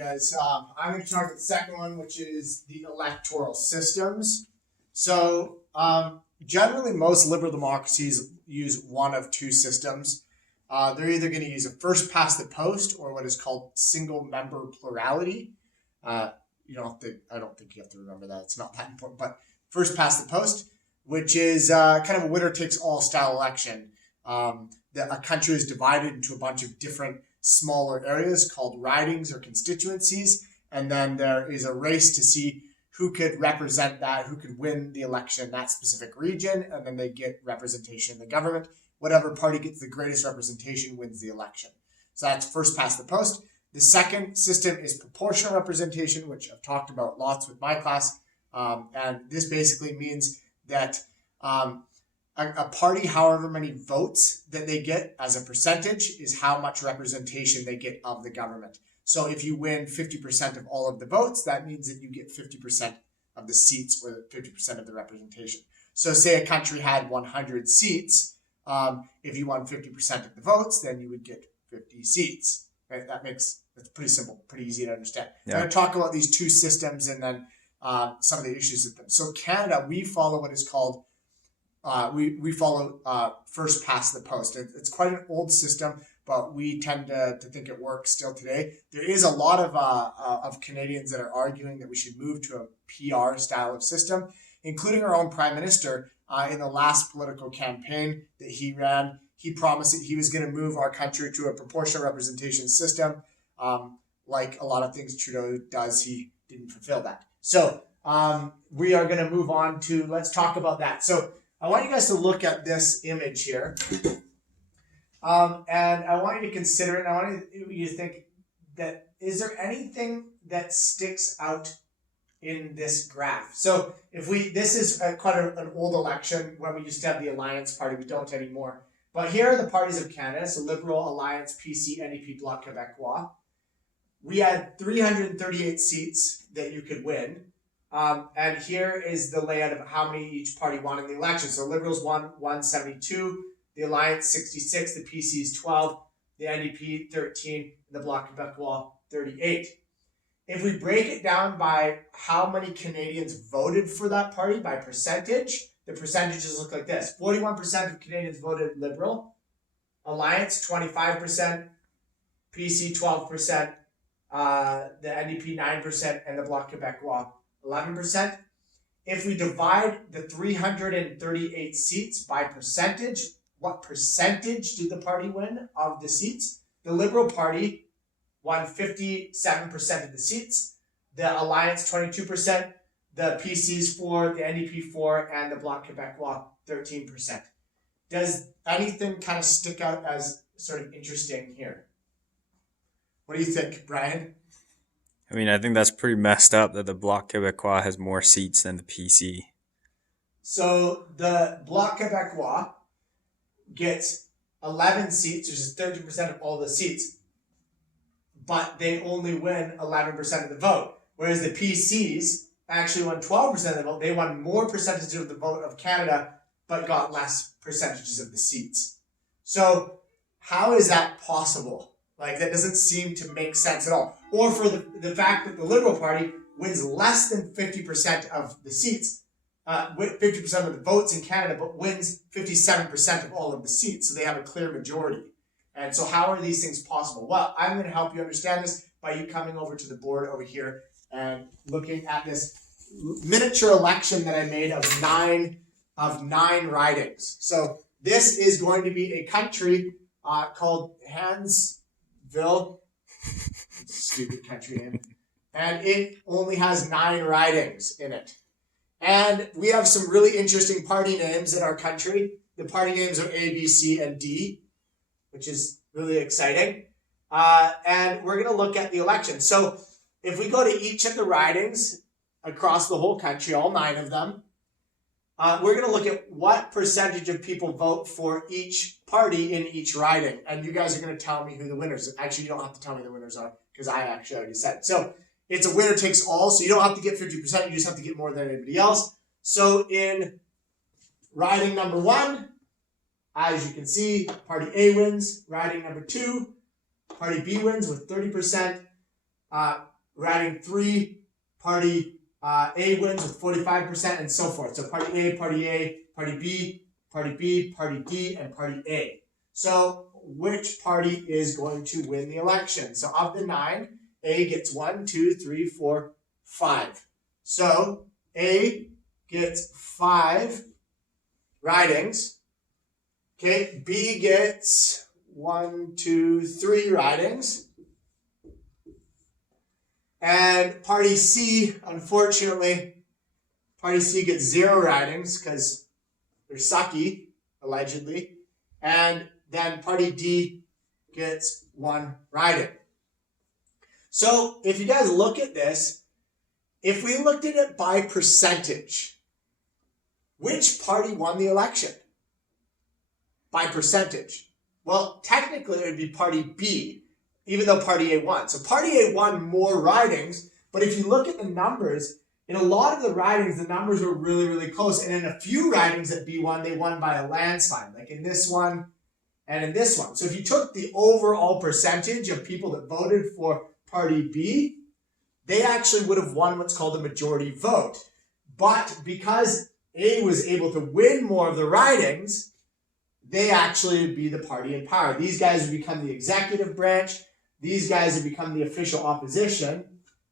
guys. I'm going to talk about the second one, which is the electoral systems. So generally, most liberal democracies use one of two systems. They're either going to use a first past the post or what is called single member plurality. I don't think you have to remember that. It's not that important. But first past the post, which is kind of a winner takes all style election. A country is divided into a bunch of different smaller areas called ridings or constituencies, and then there is a race to see who could represent that, who could win the election in that specific region, and then they get representation in the government. Whatever party gets the greatest representation wins the election. So that's first past the post. The second system is proportional representation, which I've talked about lots with my class, and this basically means that a party, however many votes that they get as a percentage, is how much representation they get of the government. So if you win 50% of all of the votes, that means that you get 50% of the seats or 50% of the representation. So say a country had 100 seats. If you won 50% of the votes, then you would get 50 seats. Right? That's pretty simple, pretty easy to understand. Yeah. I'm going to talk about these two systems and then some of the issues with them. So Canada, we follow what is called we follow first past the post. It's quite an old system, but we tend to think it works still today. There is a lot of Canadians that are arguing that we should move to a PR style of system, including our own Prime Minister. In the last political campaign that he ran, he promised that he was going to move our country to a proportional representation system. Like a lot of things Trudeau does, he didn't fulfill that. So we are going to move on to, let's talk about that. So I want you guys to look at this image here. And I want you to consider it. And I want you to think that, is there anything that sticks out in this graph? So this is quite an old election when we used to have the Alliance Party. We don't anymore. But here are the parties of Canada. So Liberal, Alliance, PC, NDP, Bloc Québécois. We had 338 seats that you could win. And here is the layout of how many each party won in the election. So Liberals won 172, the Alliance 66, the PC is 12, the NDP 13, and the Bloc Québécois 38. If we break it down by how many Canadians voted for that party by percentage, the percentages look like this. 41% of Canadians voted Liberal, Alliance 25%, PC 12%, the NDP 9%, and the Bloc Québécois 11%. If we divide the 338 seats by percentage, what percentage did the party win of the seats? The Liberal Party won 57% of the seats, the Alliance 22%, the PCs 4%, the NDP 4%, and the Bloc Québécois 13%. Does anything kind of stick out as sort of interesting here? What do you think, Brian? I mean, I think that's pretty messed up that the Bloc Québécois has more seats than the PC. So the Bloc Québécois gets 11 seats, which is 30% of all the seats, but they only win 11% of the vote. Whereas the PCs actually won 12% of the vote. They won more percentages of the vote of Canada, but got less percentages of the seats. So how is that possible? Like, that doesn't seem to make sense at all. Or for the fact that the Liberal Party wins less than 50% of the seats, 50% of the votes in Canada, but wins 57% of all of the seats. So they have a clear majority. And so how are these things possible? Well, I'm going to help you understand this by you coming over to the board over here and looking at this miniature election that I made of nine ridings. So this is going to be a country called Hansville, stupid country name, and it only has 9 ridings in it. And we have some really interesting party names in our country. The party names are A, B, C, and D, which is really exciting. And we're going to look at the election. So if we go to each of the ridings across the whole country, all 9 of them, we're going to look at what percentage of people vote for each party in each riding. And you guys are going to tell me who the winners are. Actually, you don't have to tell me the winners are because I actually already said it. So it's a winner takes all. So you don't have to get 50%. You just have to get more than anybody else. So in riding number 1, as you can see, party A wins. Riding number 2, party B wins with 30%. Riding 3, party A wins with 45% and so forth. So party A, party B, party B, party D, and party A. So which party is going to win the election? So of the 9, A gets 1, 2, 3, 4, 5. So A gets 5 ridings. Okay, B gets 1, 2, 3 ridings. And party C, unfortunately, party C gets 0 ridings because they're sucky, allegedly. And then party D gets 1 riding. So if you guys look at this, if we looked at it by percentage, which party won the election? By percentage. Well, technically it would be party B, even though party A won. So party A won more ridings, but if you look at the numbers, in a lot of the ridings, the numbers were really, really close. And in a few ridings that B won, they won by a landslide, like in this one and in this one. So if you took the overall percentage of people that voted for party B, they actually would have won what's called a majority vote. But because A was able to win more of the ridings, they actually would be the party in power. These guys would become the executive branch. These guys would become the official opposition.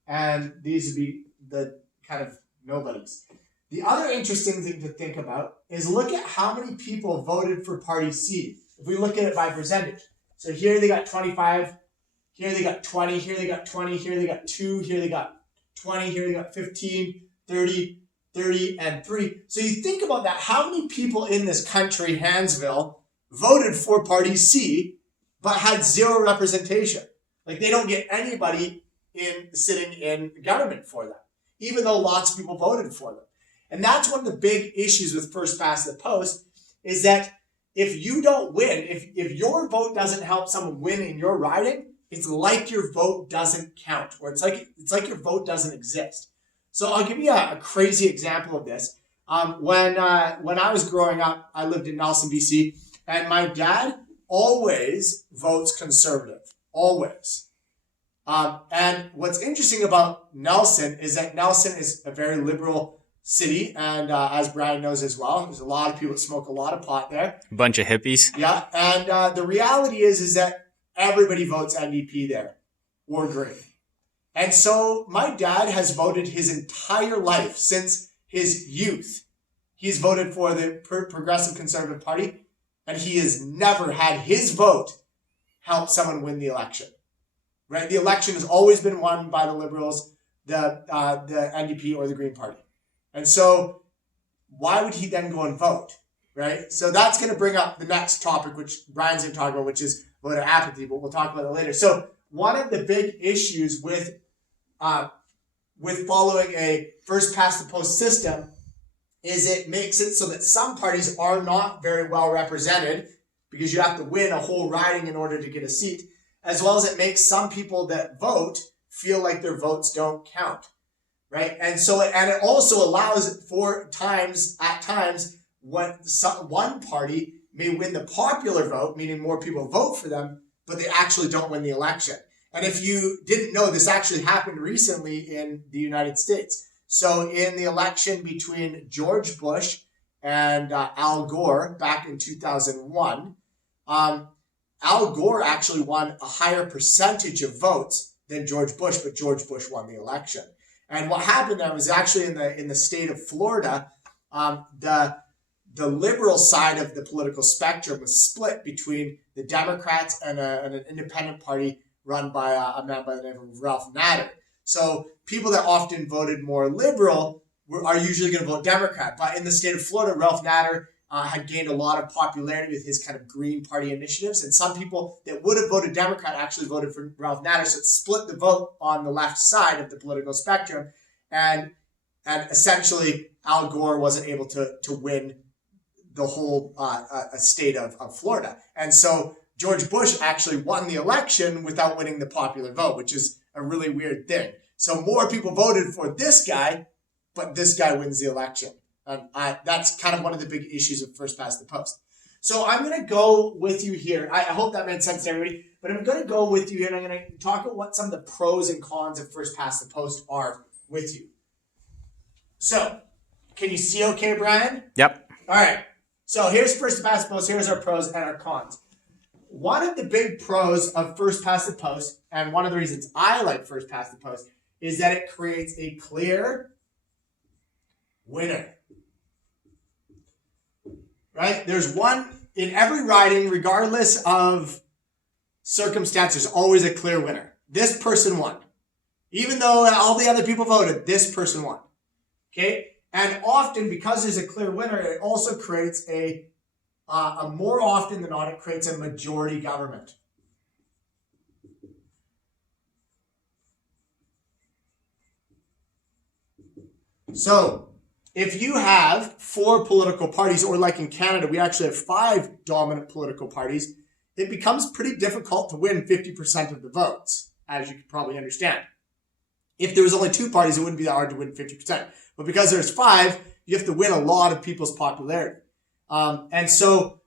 And these would be the kind of nobodies. The other interesting thing to think about is look at how many people voted for party C. If we look at it by percentage. So here they got 25. Here they got 20. Here they got 20. Here they got 2. Here they got 20. Here they got 15, 30, 30, and 3. So you think about that. How many people in this country, Hansville, voted for party C, but had 0 representation? Like they don't get anybody sitting in government for them, even though lots of people voted for them. And that's one of the big issues with first past the post is that if you don't win, if your vote doesn't help someone win in your riding, it's like your vote doesn't count, or it's like your vote doesn't exist. So I'll give you a crazy example of this. When I was growing up, I lived in Nelson, BC, and my dad always votes conservative, always. And what's interesting about Nelson is that Nelson is a very liberal city, and as Brian knows as well, there's a lot of people that smoke a lot of pot there. A bunch of hippies. Yeah, and the reality is that everybody votes NDP there, or Green. And so my dad has voted his entire life, since his youth. He's voted for the Progressive Conservative Party, and he has never had his vote help someone win the election. Right? The election has always been won by the Liberals, the NDP, or the Green Party. And so why would he then go and vote? Right? So that's going to bring up the next topic, which Brian's going to talk about, which is voter apathy, but we'll talk about it later. So one of the big issues with following a first past the post system is it makes it so that some parties are not very well represented because you have to win a whole riding in order to get a seat, as well as it makes some people that vote feel like their votes don't count, right? And so, and it also allows for at times, when one party may win the popular vote, meaning more people vote for them, but they actually don't win the election. And if you didn't know, this actually happened recently in the United States. So in the election between George Bush and Al Gore back in 2001, Al Gore actually won a higher percentage of votes than George Bush, but George Bush won the election. And what happened there was actually in the state of Florida, the liberal side of the political spectrum was split between the Democrats and an independent party run by a man by the name of Ralph Nader. So people that often voted more liberal are usually going to vote Democrat. But in the state of Florida, Ralph Nader had gained a lot of popularity with his kind of Green Party initiatives. And some people that would have voted Democrat actually voted for Ralph Nader. So it split the vote on the left side of the political spectrum. And essentially, Al Gore wasn't able to win the whole state of Florida. And so George Bush actually won the election without winning the popular vote, which is a really weird thing. So more people voted for this guy, but this guy wins the election. And that's kind of one of the big issues of first past the post. So I'm going to go with you here. I hope that made sense to everybody. But I'm going to go with you here, and I'm going to talk about what some of the pros and cons of first past the post are with you. So, can you see okay, Brian? Yep. All right. So here's first past the post. Here's our pros and our cons. One of the big pros of first past the post, and one of the reasons I like first past the post, is that it creates a clear winner. Right? There's one in every riding, regardless of circumstance, there's always a clear winner. This person won. Even though all the other people voted, this person won. Okay? And often, because there's a clear winner, it also creates a more often than not, it creates a majority government. So, if you have 4 political parties, or like in Canada, we actually have 5 dominant political parties, it becomes pretty difficult to win 50% of the votes, as you can probably understand. If there was only 2 parties, it wouldn't be that hard to win 50%. But because there's 5, you have to win a lot of people's popularity. And so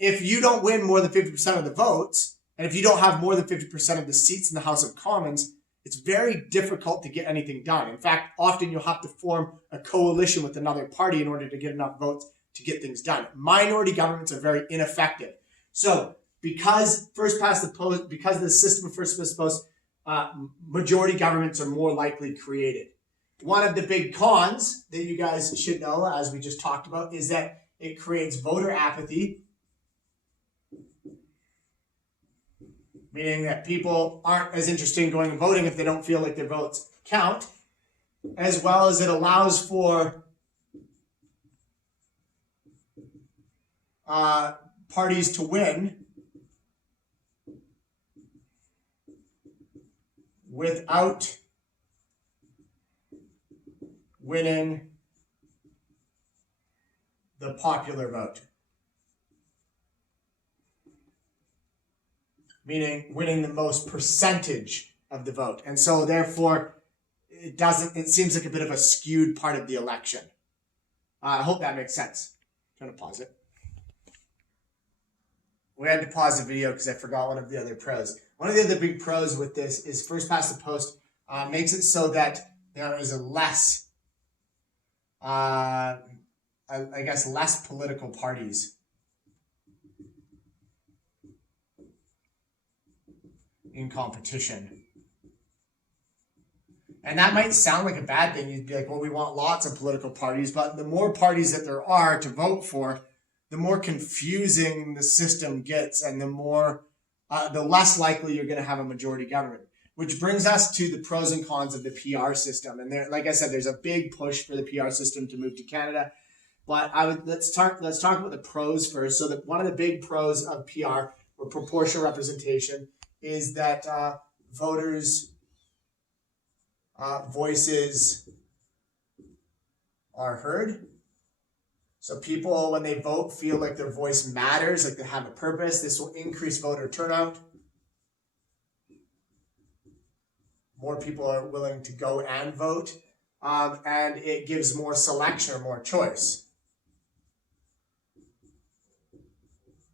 if you don't win more than 50% of the votes, and if you don't have more than 50% of the seats in the House of Commons, it's very difficult to get anything done. In fact, often you'll have to form a coalition with another party in order to get enough votes to get things done. Minority governments are very ineffective. So because first past the post, because of the system of first past the post, majority governments are more likely created. One of the big cons that you guys should know, as we just talked about, is that it creates voter apathy, meaning that people aren't as interested in going and voting if they don't feel like their votes count, as well as it allows for parties to win without winning the popular vote. Meaning winning the most percentage of the vote. And so therefore, it seems like a bit of a skewed part of the election. I hope that makes sense. I'm going to pause it. We had to pause the video because I forgot one of the other pros. One of the other big pros with this is first past the post makes it so that there is a less, less political parties in competition. And that might sound like a bad thing. You'd be like, well, we want lots of political parties, but the more parties that there are to vote for, the more confusing the system gets, and the less likely you're going to have a majority government. Which brings us to the pros and cons of the PR system. And there, like I said, there's a big push for the PR system to move to Canada. But let's talk about the pros first. So one of the big pros of PR, or proportional representation, is that voters' voices are heard. So people, when they vote, feel like their voice matters, like they have a purpose. This will increase voter turnout. More people are willing to go and vote. And it gives more selection or more choice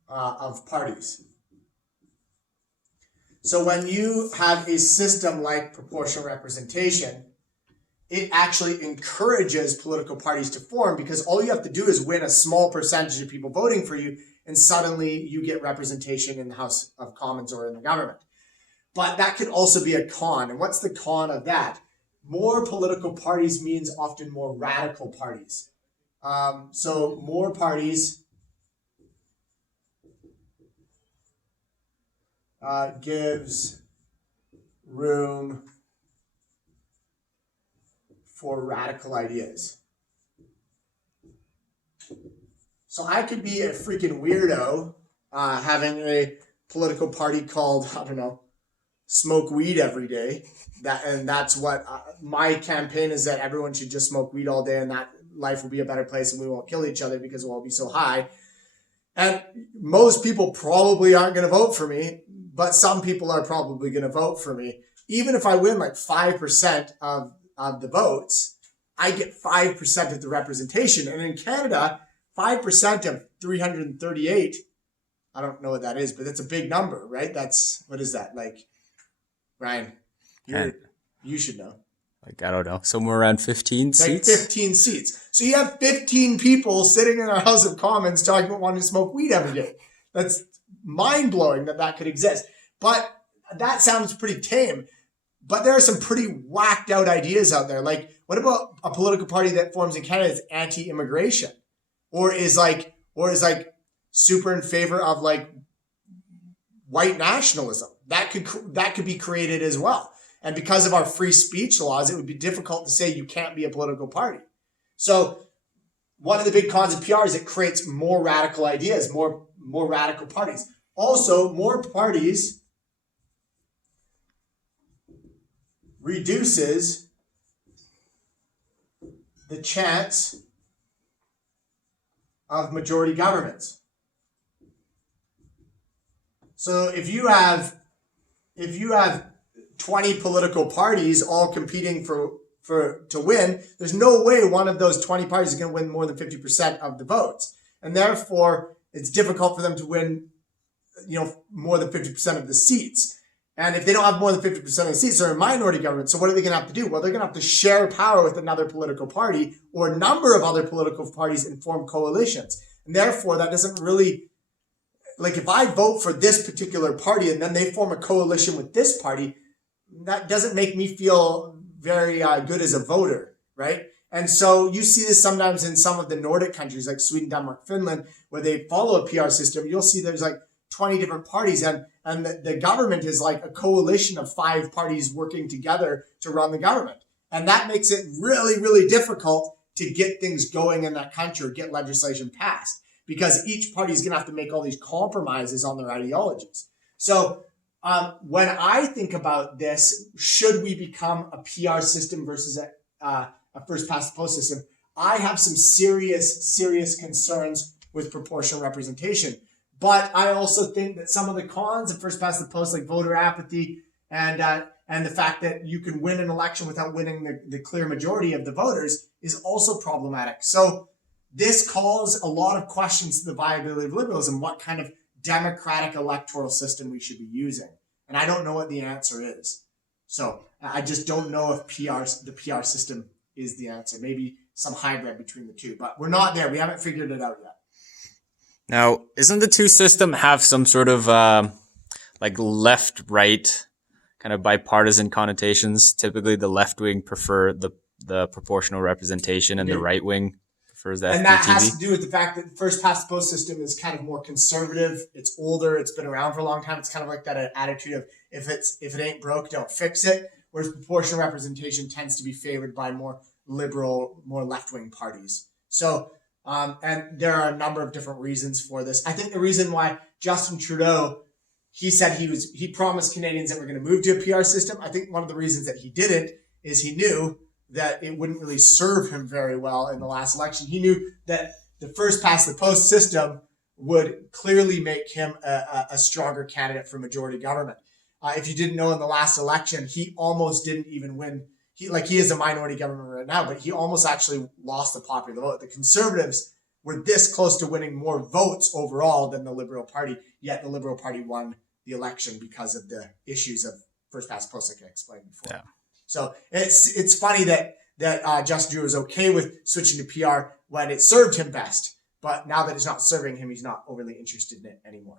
of parties. So when you have a system like proportional representation, it actually encourages political parties to form, because all you have to do is win a small percentage of people voting for you, and suddenly you get representation in the House of Commons or in the government. But that could also be a con. And what's the con of that? More political parties means often more radical parties. So more parties gives room for radical ideas. So I could be a freaking weirdo having a political party called, I don't know, smoke weed every day. That's what my campaign is, that everyone should just smoke weed all day, and that life will be a better place and we won't kill each other because we'll all be so high. And most people probably aren't going to vote for me, but some people are probably going to vote for me. Even if I win like 5% of the votes, I get 5% of the representation. And in Canada, 5% of 338. I don't know what that is, but that's a big number, right? That's, what is that? Like, Ryan, you should know. Like, I don't know, somewhere around 15 seats? Like 15 seats. So you have 15 people sitting in our House of Commons talking about wanting to smoke weed every day. That's mind-blowing that could exist. But that sounds pretty tame. But there are some pretty whacked out ideas out there. Like, what about a political party that forms in Canada that's anti-immigration? Or is like super in favor of like white nationalism? That could be created as well. And because of our free speech laws, it would be difficult to say you can't be a political party. So one of the big cons of PR is it creates more radical ideas, more radical parties. Also, more parties reduces the chance of majority governments. So if you have 20 political parties all competing to win, there's no way one of those 20 parties is going to win more than 50% of the votes. And therefore, it's difficult for them to win, more than 50% of the seats. And if they don't have more than 50% of the seats, they're a minority government. So what are they going to have to do? Well, they're going to have to share power with another political party or a number of other political parties and form coalitions. And therefore, that doesn't really, like if I vote for this particular party and then they form a coalition with this party, that doesn't make me feel very good as a voter, right? And so you see this sometimes in some of the Nordic countries like Sweden, Denmark, Finland, where they follow a PR system. You'll see there's like 20 different parties and the government is like a coalition of 5 parties working together to run the government. And that makes it really, really difficult to get things going in that country or get legislation passed because each party is going to have to make all these compromises on their ideologies. So when I think about this, should we become a PR system versus a first past the post system? I have some serious concerns with proportional representation. But I also think that some of the cons of first past the post, like voter apathy and the fact that you can win an election without winning the clear majority of the voters is also problematic. So this calls a lot of questions to the viability of liberalism, what kind of democratic electoral system we should be using. And I don't know what the answer is. So I just don't know if the PR system is the answer. Maybe some hybrid between the two. But we're not there. We haven't figured it out yet. Now, isn't the two system have some sort of like left-right kind of bipartisan connotations? Typically, the left wing prefer the proportional representation, and the right wing prefers the FPTV. And that has to do with the fact that the first past the post system is kind of more conservative. It's older. It's been around for a long time. It's kind of like that attitude of if it ain't broke, don't fix it. Whereas proportional representation tends to be favored by more liberal, more left-wing parties. So. And there are a number of different reasons for this. I think the reason why Justin Trudeau, he said he promised Canadians that we're going to move to a PR system. I think one of the reasons that he didn't is he knew that it wouldn't really serve him very well in the last election. He knew that the first past the post system would clearly make him a stronger candidate for majority government. If you didn't know, in the last election, he almost didn't even win. He is a minority government right now, but he almost actually lost the popular vote. The Conservatives were this close to winning more votes overall than the Liberal Party, yet the Liberal Party won the election because of the issues of first past post, like I explained before. Yeah. So it's funny that Justin Trudeau is okay with switching to PR when it served him best, but now that it's not serving him, he's not overly interested in it anymore.